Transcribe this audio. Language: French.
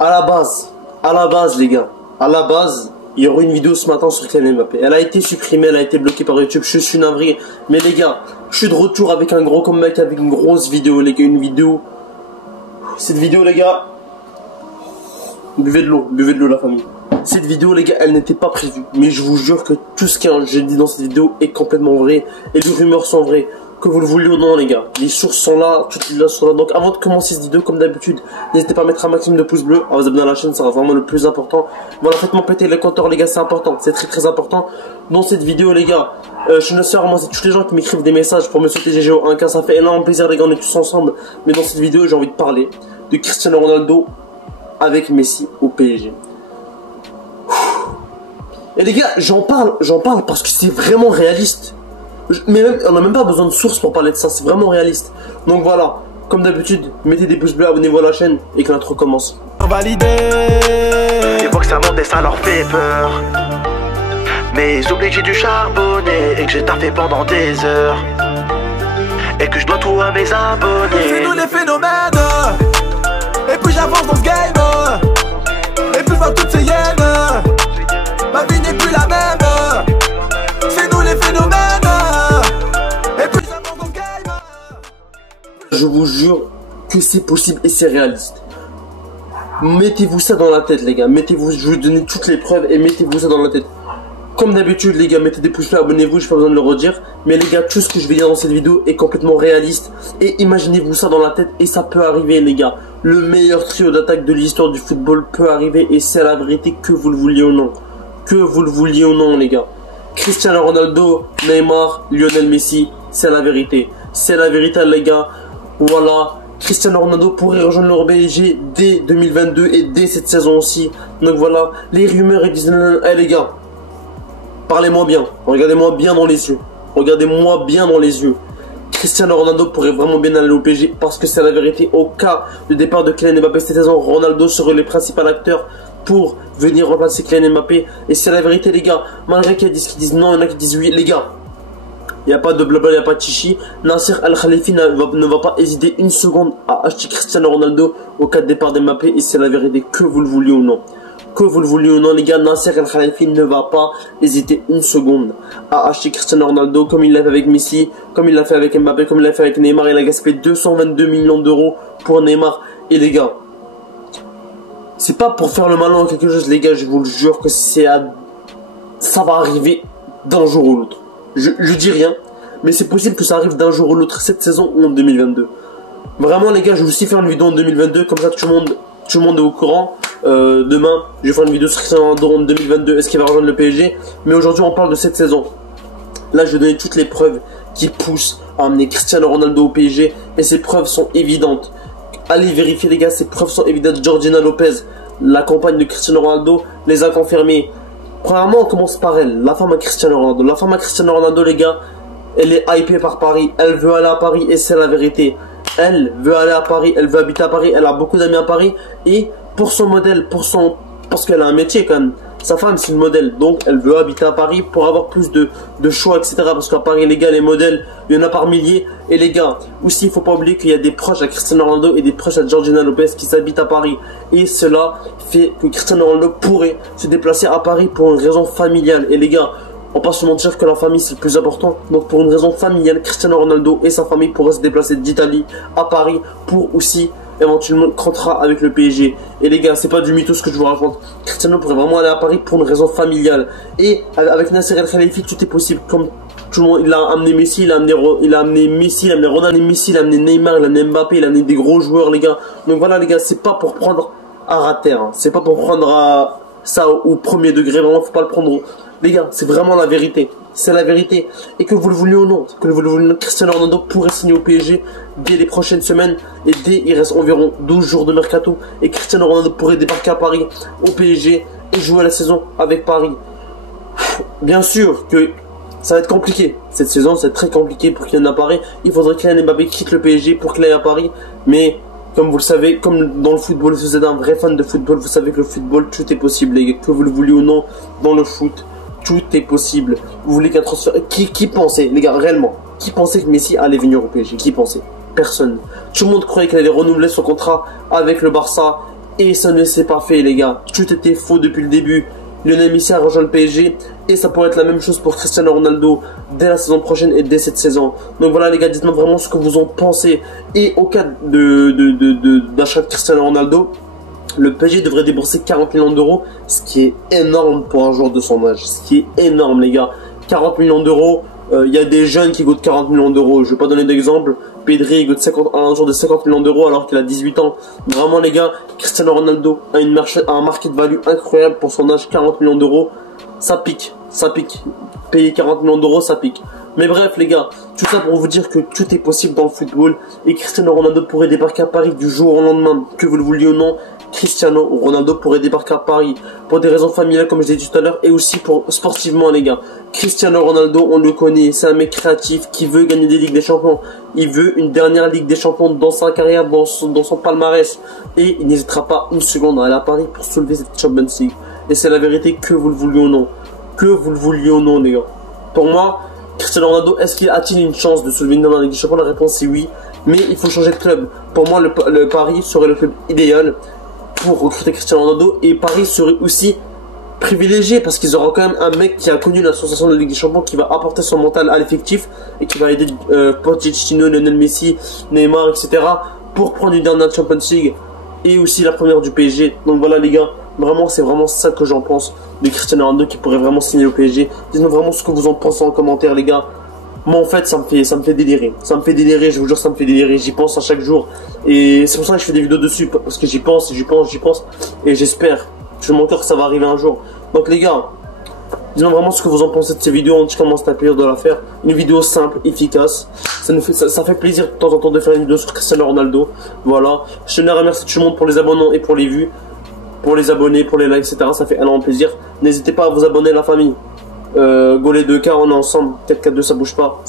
À la base, les gars, à la base, il y aura une vidéo ce matin sur Kylian Mbappé. Elle a été supprimée, elle a été bloquée par YouTube. Je suis navré. Mais les gars, je suis de retour avec un gros comeback, avec une grosse vidéo, les gars. Une vidéo. Cette vidéo, les gars. Buvez de l'eau, la famille. Cette vidéo, les gars, elle n'était pas prévue. Mais je vous jure que tout ce que j'ai dit dans cette vidéo est complètement vrai. Et les rumeurs sont vraies. Que vous le vouliez ou non, les gars. Les sources sont là, toutes les sont là. Donc avant de commencer cette vidéo, comme d'habitude, n'hésitez pas à mettre un maximum de pouces bleus, à vous abonner à la chaîne, ça sera vraiment le plus important. Voilà, faites-moi péter les compteurs, les gars, c'est important. C'est très très important. Dans cette vidéo, les gars, je ne sais vraiment, c'est tous les gens qui m'écrivent des messages pour me souhaiter GGO 1K. Ça fait énormément plaisir, les gars, on est tous ensemble. Mais dans cette vidéo, j'ai envie de parler de Cristiano Ronaldo avec Messi au PSG. Et les gars, j'en parle parce que c'est vraiment réaliste. Mais même, on n'a même pas besoin de sources pour parler de ça, c'est vraiment réaliste. Donc voilà, comme d'habitude, mettez des pouces bleus, abonnez-vous à la chaîne et que l'intro commence. Validé. Ils voient que ça monte et ça leur fait peur. Mais ils oublient que j'ai dû charbonner et que j'ai taffé pendant des heures. Et que je dois tout à mes abonnés. C'est nous les phénomènes. Et puis j'avance dans ce game. Et puis je vois toutes ces hyènes. Ma vie n'est plus la même. C'est nous les phénomènes. Je vous jure que c'est possible et c'est réaliste. Mettez-vous ça dans la tête, les gars. Mettez-vous, je vais vous donner toutes les preuves et mettez-vous ça dans la tête. Comme d'habitude, les gars, mettez des pouces bleus, abonnez-vous, j'ai pas besoin de le redire. Mais les gars, tout ce que je vais dire dans cette vidéo est complètement réaliste. Et imaginez-vous ça dans la tête et ça peut arriver, les gars. Le meilleur trio d'attaque de l'histoire du football peut arriver et c'est la vérité, que vous le vouliez ou non. Que vous le vouliez ou non, les gars. Cristiano Ronaldo, Neymar, Lionel Messi, c'est la vérité. C'est la vérité, les gars. Voilà, Cristiano Ronaldo pourrait rejoindre le PSG dès 2022 et dès cette saison aussi. Donc voilà, les rumeurs ils disent, hey les gars, parlez-moi bien, regardez-moi bien dans les yeux. Regardez-moi bien dans les yeux. Cristiano Ronaldo pourrait vraiment bien aller au PSG parce que c'est la vérité. Au cas de départ de Kylian Mbappé cette saison, Ronaldo serait le principal acteur pour venir remplacer Kylian Mbappé. Et c'est la vérité, les gars. Malgré qu'il y a des qui disent non, il y en a qui disent oui, les gars. Il n'y a pas de blabla, il n'y a pas de chichi. Nasser Al-Khalifi ne va pas hésiter une seconde à acheter Cristiano Ronaldo au cas de départ d'Mbappé. Et c'est la vérité, que vous le vouliez ou non. Que vous le vouliez ou non, les gars, Nasser Al-Khalifi ne va pas hésiter une seconde à acheter Cristiano Ronaldo comme il l'a fait avec Messi, comme il l'a fait avec Mbappé, comme il l'a fait avec Neymar. Il a gaspillé 222 millions d'euros pour Neymar. Et les gars, c'est pas pour faire le malin ou quelque chose, les gars, je vous le jure que ça va arriver d'un jour ou l'autre. Je dis rien, mais c'est possible que ça arrive d'un jour ou l'autre cette saison ou en 2022. Vraiment, les gars, je vais aussi faire une vidéo en 2022, comme ça tout le monde est au courant. Demain, je vais faire une vidéo sur Cristiano Ronaldo en 2022, est-ce qu'il va rejoindre le PSG? Mais aujourd'hui, on parle de cette saison. Là, je vais donner toutes les preuves qui poussent à amener Cristiano Ronaldo au PSG, et ces preuves sont évidentes. Allez vérifier, les gars, ces preuves sont évidentes. Georgina Lopez, la compagne de Cristiano Ronaldo, les a confirmées. Premièrement, on commence par elle, la femme à Cristiano Ronaldo. La femme à Cristiano Ronaldo, les gars, elle est hypée par Paris. Elle veut aller à Paris et c'est la vérité. Elle veut aller à Paris, elle veut habiter à Paris. Elle a beaucoup d'amis à Paris. Et pour son modèle, parce qu'elle a un métier quand même. Sa femme, c'est une modèle. Donc, elle veut habiter à Paris pour avoir plus de choix, etc. Parce qu'à Paris, les gars, les modèles, il y en a par milliers. Et les gars, aussi, il faut pas oublier qu'il y a des proches à Cristiano Ronaldo et des proches à Georgina Lopez qui habitent à Paris. Et cela fait que Cristiano Ronaldo pourrait se déplacer à Paris pour une raison familiale. Et les gars, on va pas se mentir que la famille, c'est le plus important. Donc, pour une raison familiale, Cristiano Ronaldo et sa famille pourraient se déplacer d'Italie à Paris pour aussi éventuellement contrat avec le PSG. Et les gars, c'est pas du mytho ce que je vous raconte. Cristiano pourrait vraiment aller à Paris pour une raison familiale. Et avec Nasser Al-Khalifi, tout est possible. Comme tout le monde, il a amené Messi, il a amené Messi, il a amené Ronaldo, Messi, il a amené Neymar, il a amené Mbappé, il a amené des gros joueurs, les gars. Donc voilà, les gars, c'est pas pour prendre à rater, hein. C'est pas pour prendre ça au premier degré. Vraiment, faut pas le prendre. Les gars, c'est vraiment la vérité. C'est la vérité. Et que vous le vouliez ou non, Cristiano Ronaldo pourrait signer au PSG dès les prochaines semaines. Et il reste environ 12 jours de mercato. Et Cristiano Ronaldo pourrait débarquer à Paris, au PSG, et jouer la saison avec Paris. Bien sûr que ça va être compliqué. Cette saison, c'est très compliqué pour qu'il y en ait à Paris. Il faudrait que Kylian Mbappé quitte le PSG pour qu'il aille à Paris. Mais comme vous le savez, comme dans le football, si vous êtes un vrai fan de football, vous savez que le football, tout est possible, les gars. Que vous le vouliez ou non, dans le foot, tout est possible. Vous voulez qu'un transfert... Qui pensait, les gars, réellement, qui pensait que Messi allait venir au PSG? Qui pensait? personne. Tout le monde croyait qu'elle allait renouveler son contrat avec le Barça et ça ne s'est pas fait les gars. Tout était faux depuis le début. Lionel Messi a rejoint le PSG et ça pourrait être la même chose pour Cristiano Ronaldo dès la saison prochaine et dès cette saison. Donc voilà les gars, dites-moi vraiment ce que vous en pensez. Et au cas d'achat de Cristiano Ronaldo, le PSG devrait débourser 40 millions d'euros, ce qui est énorme pour un joueur de son âge. Ce qui est énorme les gars. 40 millions d'euros, il y a des jeunes qui coûtent 40 millions d'euros. Je vais pas donner d'exemple. Pedri coûte un jour de 50 millions d'euros alors qu'il a 18 ans. Vraiment les gars, Cristiano Ronaldo a un market value incroyable pour son âge. 40 millions d'euros, ça pique, ça pique. Payer 40 millions d'euros, ça pique. Mais bref les gars, tout ça pour vous dire que tout est possible dans le football et Cristiano Ronaldo pourrait débarquer à Paris du jour au lendemain, que vous le vouliez ou non. Cristiano Ronaldo pourrait débarquer à Paris pour des raisons familiales comme je l'ai dit tout à l'heure et aussi pour sportivement les gars. Cristiano Ronaldo, on le connaît, c'est un mec créatif qui veut gagner des Ligues des Champions. Il veut une dernière Ligue des Champions dans sa carrière, dans son palmarès. Et il n'hésitera pas une seconde à aller à Paris pour soulever cette Champions League. Et c'est la vérité, que vous le vouliez ou non. Que vous le vouliez ou non les gars. Pour moi, Cristiano Ronaldo, est-ce qu'il a-t-il une chance de soulever une dernière Ligue des Champions? La réponse est oui. Mais il faut changer de club. Pour moi, le Paris serait le club idéal pour recruter Cristiano Ronaldo et Paris serait aussi privilégié parce qu'ils auront quand même un mec qui a connu l'association de la Ligue des Champions qui va apporter son mental à l'effectif et qui va aider Pochettino, Lionel Messi, Neymar, etc. pour prendre une dernière Champions League et aussi la première du PSG. Donc voilà les gars, vraiment c'est vraiment ça que j'en pense de Cristiano Ronaldo qui pourrait vraiment signer au PSG. Dites-moi vraiment ce que vous en pensez en commentaire les gars. Moi en fait ça me fait délirer. Ça me fait délirer, je vous jure ça me fait délirer. J'y pense à chaque jour. Et c'est pour ça que je fais des vidéos dessus. Parce que j'y pense. Et j'espère. Je m'entends que ça va arriver un jour. Donc les gars, dites-moi vraiment ce que vous en pensez de ces vidéos. Je commence à plaisir de la faire. Une vidéo simple, efficace. Ça fait plaisir de temps en temps de faire une vidéo sur Cristiano Ronaldo. Voilà. Je tenais à remercier tout le monde pour les abonnements et pour les vues. Pour les abonnés, pour les likes, etc. Ça fait énormément plaisir. N'hésitez pas à vous abonner la famille. Go les 2K, on est ensemble. 4-4-2, ça bouge pas.